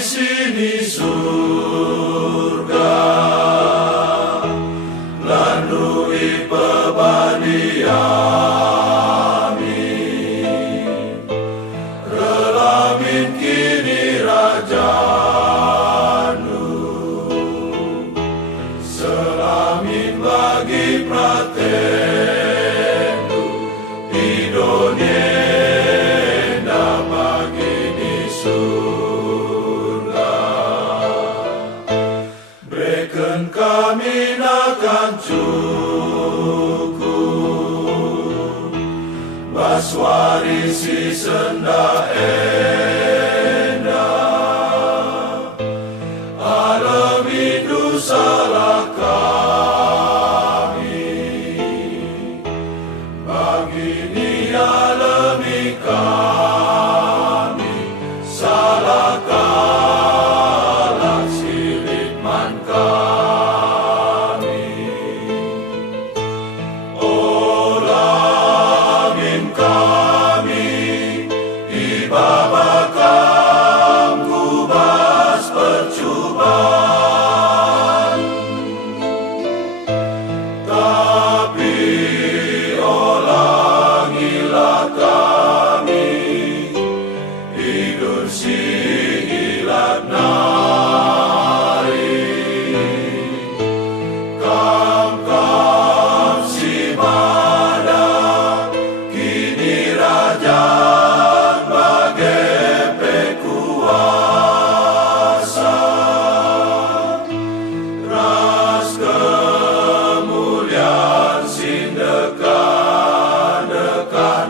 sini surga, landui pebaniami, relamin kini rajanu, selamin bagi pratendu, idonenda bagi di surga. Berikan kami nakan cukup, baswarisi senda enda, alami salah kami, bagini alami kami, salah kalah silit man kami. Olamin kami, ibabakam kubas percubaan, tapi olangilah kami, hidup si ilat nari, kam si mana, kini rajaan bagai kuasa, ras kemuliaan sin dekat-dekat